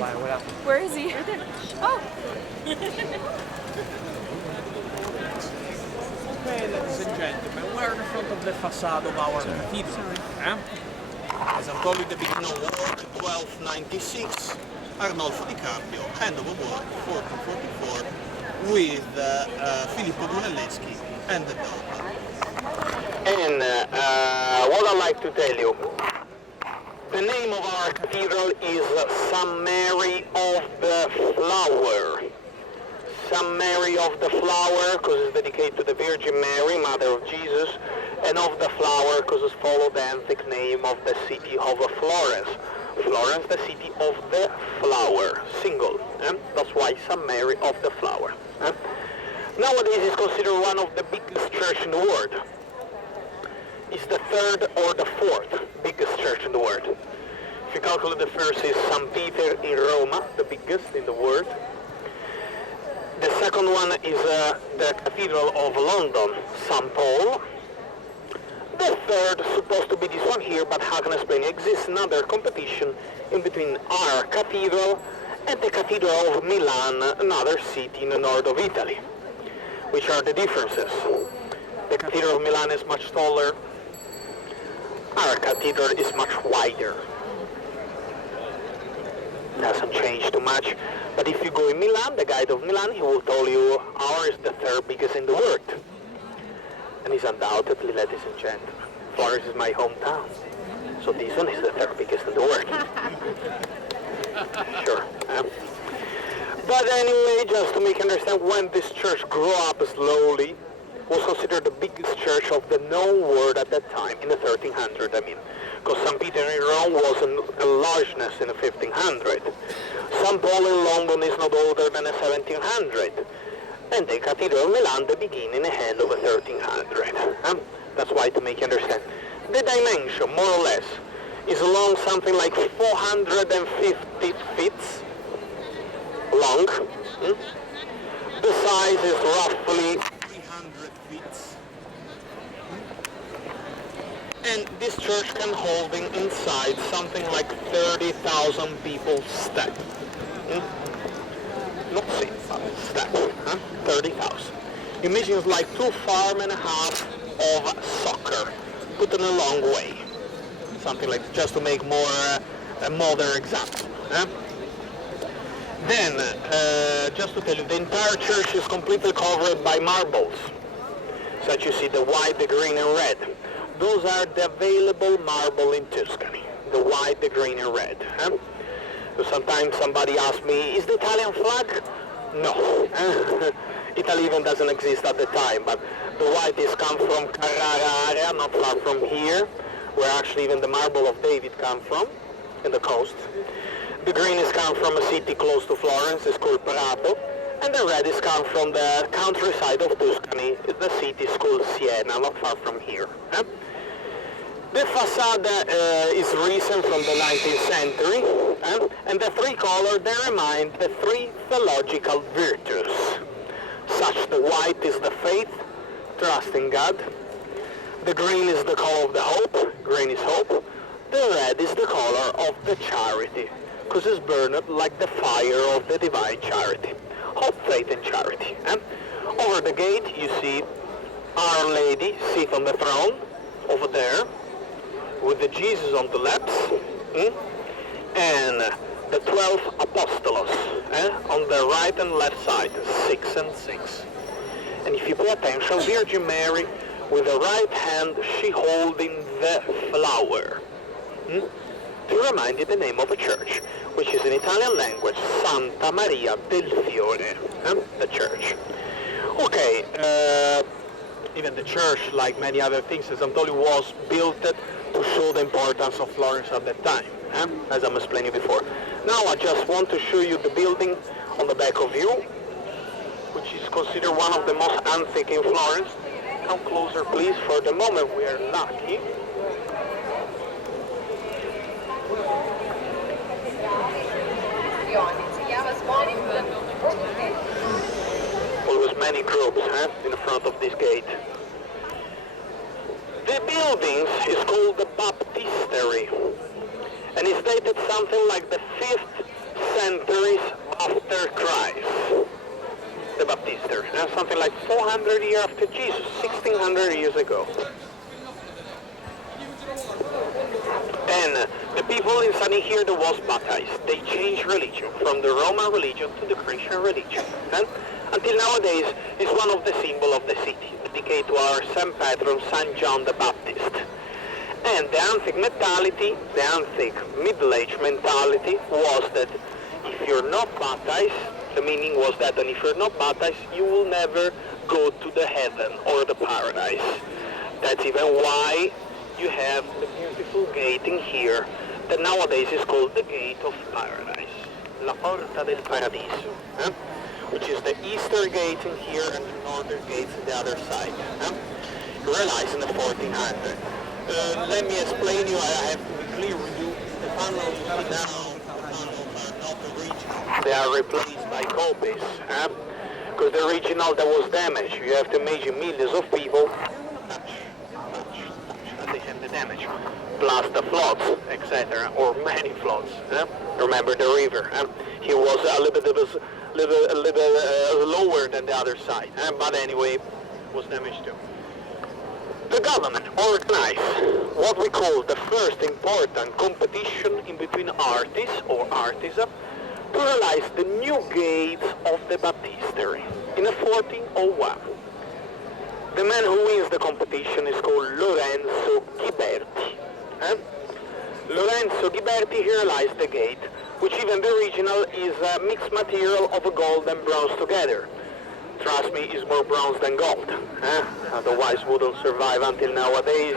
Right. Where is he? Oh. Okay, ladies and gentlemen, we're in front of the facade of our cathedral. As I told you at the beginning of work, 1296, Arnolfo Di Cambio, hand of work, 1444, with Filippo Brunelleschi and the dome. And what I'd like to tell you, the name of our cathedral is St. Mary of the Flower. St. Mary of the Flower, because it's dedicated to the Virgin Mary, Mother of Jesus, and of the Flower, because it's followed the antique name of the city of Florence. Florence, the city of the flower, single. That's why St. Mary of the Flower. Nowadays it's considered one of the biggest church in the world. It's the third or the fourth biggest church in the world. If you calculate, the first is St. Peter in Roma, the biggest in the world. The second one is the Cathedral of London, St. Paul. The third is supposed to be this one here, but how can I explain? It exists another competition in between our cathedral and the Cathedral of Milan, another city in the north of Italy. Which are the differences? The Cathedral of Milan is much taller. Our cathedral is much wider. Doesn't change too much. But if you go in Milan, the guide of Milan, he will tell you ours is the third biggest in the world. And it's undoubtedly, ladies and gentlemen, Florence is my hometown. So this one is the third biggest in the world. Sure. But anyway, just to make you understand, when this church grew up slowly, was considered the biggest church of the known world at that time, in the 1300, I mean. Because St. Peter in Rome was a largeness in the 1500. St. Paul in London is not older than the 1700. And the Cathedral of Milan, the beginning and end of the 1300. That's why, to make you understand. The dimension, more or less, is along something like 450 feet long. The size is roughly 300 feet. And this church can hold inside something like 30,000 people stacked. Not safe, but stacked. 30,000. Imagine it's like 2 farm and a half of soccer, put in a long way. Something like, just to make more a modern example. Then, just to tell you, the entire church is completely covered by marbles. So that you see the white, the green, and red. Those are the available marble in Tuscany. The white, the green, and red. So sometimes somebody asks me, is the Italian flag? No. Italy even doesn't exist at the time, but the white is come from Carrara area, not far from here, where actually even the marble of David come from, in the coast. The green is come from a city close to Florence, it's called Prato, and the red is come from the countryside of Tuscany, the city is called Siena, not far from here. The facade is recent from the 19th century, and the three colors, they remind the three theological virtues. Such the white is the faith, trust in God. The green is the color of the hope, green is hope. The red is the color of the charity, because it's burned like the fire of the divine charity. Hope, faith, and charity. Over the gate you see Our Lady sit on the throne, over there, with the Jesus on the left, and the 12 apostles on the right and left side, 6 and 6. And if you pay attention, Virgin Mary, with the right hand, she holding the flower, to remind you the name of the church, which is in Italian language, Santa Maria del Fiore, the church. Okay, even the church, like many other things, as I'm told you, was built to show the importance of Florence at that time, as I'm explaining before. Now I just want to show you the building on the back of you, which is considered one of the most antique in Florence. Come closer, please. For the moment, we are lucky. Always many groups in front of this gate. The building is called the Baptistery, and it's dated something like the 5th centuries after Christ, the baptistery. Something like 400 years after Jesus, 1600 years ago. And the people inside here that was baptized, they changed religion from the Roman religion to the Christian religion. And until nowadays, it's one of the symbols of the city, dedicated to our Saint Patron, Saint John the Baptist. And the antique mentality, the antique middle-age mentality was that if you're not baptized, the meaning was that and if you're not baptized, you will never go to the heaven or the paradise. That's even why you have the beautiful gate in here that nowadays is called the Gate of Paradise, La Porta del Paradiso, which is the eastern gate in here and the northern gate on the other side. Realized in the 1400. Let me explain you, I have to be clear with you, the panels you see now, the panels are not original. They are replaced by copies, because the original that was damaged. You have to imagine millions of people touch, and they have the damage. Plus the floods, etc., or many floods. Remember the river. He was a little bit lower than the other side, but anyway, was damaged too. The government organized what we call the first important competition in between artists or artisans to realize the new gates of the baptistery in 1401. The man who wins the competition is called Lorenzo Ghiberti. Lorenzo Ghiberti realized the gate, which even the original is a mixed material of gold and bronze together. Trust me, it's more bronze than gold. Otherwise wouldn't survive until nowadays.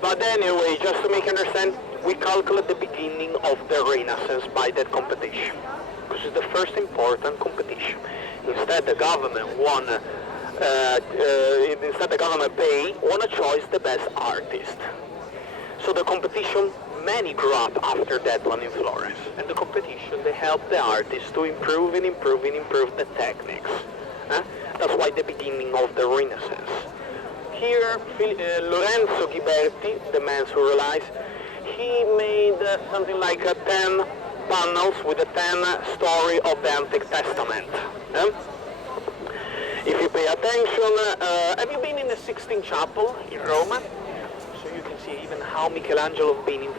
But anyway, just to make you understand, we calculate the beginning of the Renaissance by that competition. This is the first important competition. Instead the government pay, wanna choose the best artist. So the competition, many grew up after that one in Florence. And the competition, they helped the artists to improve the techniques. That's why the beginning of the Renaissance. Here, Lorenzo Ghiberti, the man who realized, he made something like 10 panels with the 10 story of the Antique Testament. If you pay attention, have you been in the Sistine Chapel in Rome? So you can see even how Michelangelo has been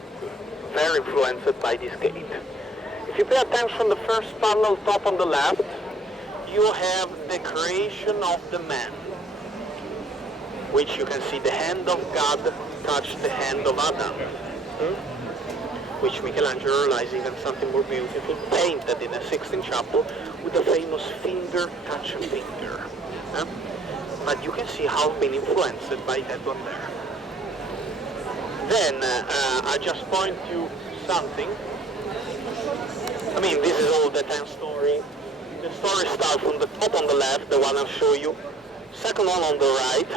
very influenced by this gate. If you pay attention, the first panel top on the left, you have the creation of the man, which you can see the hand of God touch the hand of Adam, which Michelangelo realized even something more beautiful, painted in the Sistine Chapel with the famous finger touch finger. But you can see how it's been influenced by that one there. Then I just point to something. I mean, this is all the 10 story. The story starts from the top on the left, the one I'll show you. Second one on the right,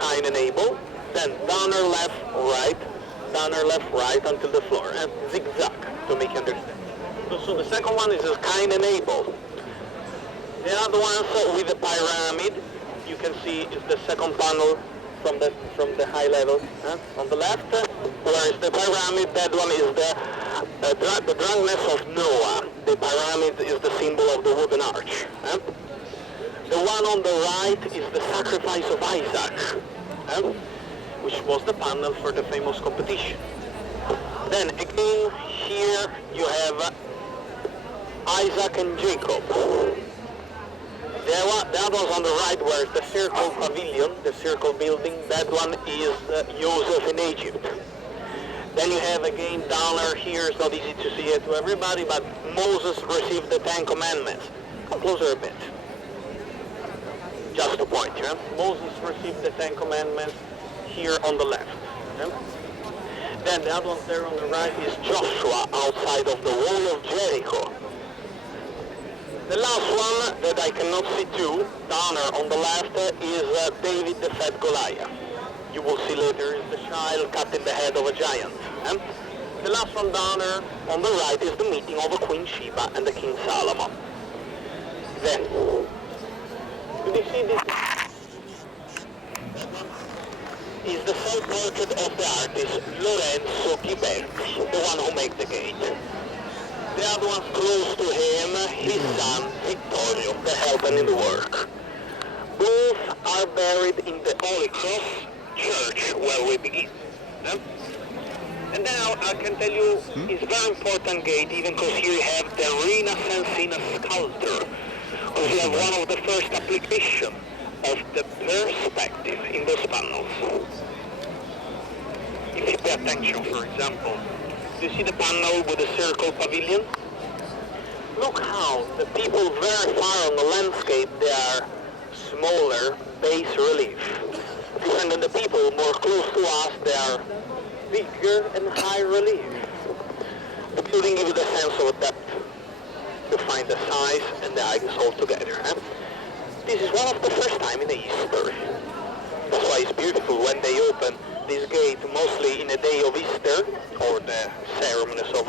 Cain and Abel. Then downer left, right until the floor, and zigzag to make you understand. So the second one is Cain and Abel. The other one with the pyramid, you can see is the second panel from the high level. On the left, where is the pyramid? That one is the drunkenness of Noah. The pyramid is the symbol of the wooden arch. The one on the right is the sacrifice of Isaac, which was the panel for the famous competition. Then again, here you have Isaac and Jacob. The other one's on the right, where the circle pavilion, the circle building, that one is Joseph in Egypt. Then you have again down here, it's not easy to see it to everybody, but Moses received the 10 Commandments. Come closer a bit. Just to point, Moses received the 10 Commandments here on the left. Then the other one there on the right is Joshua outside of the wall of Jericho. The last one that I cannot see too, downer on the left, is David the fed Goliath. You will see later is the child cutting the head of a giant. The last one downer on the right is the meeting of a Queen Sheba and the King Solomon. Then, do you see this? Is the self-portrait of the artist Lorenzo Ghiberti, the one who made the gate. The other one close to him, his son, Vittorio, they're helping in the work. Both are buried in the Holy Cross Church where we begin. And now I can tell you it's very important gate, even because here you have the Renaissance in a sculpture. Because you have one of the first application of the perspective in those panels. If you pay attention, for example, do you see the panel with the circle pavilion? Look how the people very far on the landscape, they are smaller bas relief. Different than the people more close to us, they are bigger and high relief. The building gives the sense of depth. You find the size and the height all together. This is one of the first time in the history. That's why it's beautiful.